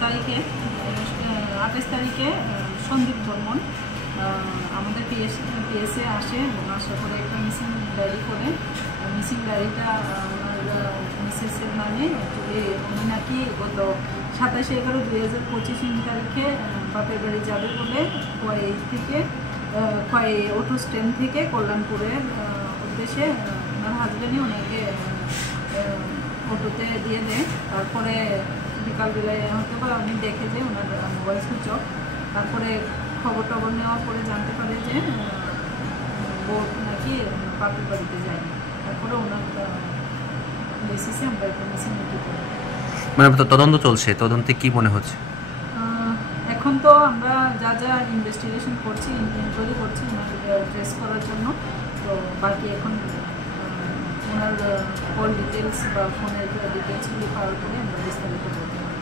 তারিখে 28 তারিখে সন্দীপ বর্মন আমাদের পিএসএ আসে এবং আসার পরে একটা মিসিং ডায়েরি করে। মিসিং ডায়েরিটা ওনার মিসেসের নামে। উনি নাকি গত 27/11/2025 তারিখে বাপের বাড়ি যাবে বলে খোয়াই অটো স্ট্যান্ড থেকে কল্যাণপুরের উদ্দেশ্যে ওনার হাজব্যান্ডই ওনাকে অটোতে দিয়ে দেয়। তারপরে বিকালবেলায় হয়তো বা উনি দেখে যে ওনার মোবাইল সুইচ অফ। তারপরে খবর টবর নেওয়ার পরে জানতে পারে যে ও নাকি বাপের বাড়িতে যায়নি। তারপরে ওনার বেসিসে আমরা একটা মিসিং নোটিশ করি। মানে তদন্ত চলছে, তদন্তে কি মনে হচ্ছে? এখন তো আমরা যা যা ইনভেস্টিগেশন করছি, ইনকোয়ারি করছি ওনার ট্রেস করার জন্য। তো বাকি এখন ওনার কল ডিটেলস বা ফোনের ডিটেলসগুলি পাওয়ার পরে আমরা বিস্তারিত বলতে পারি।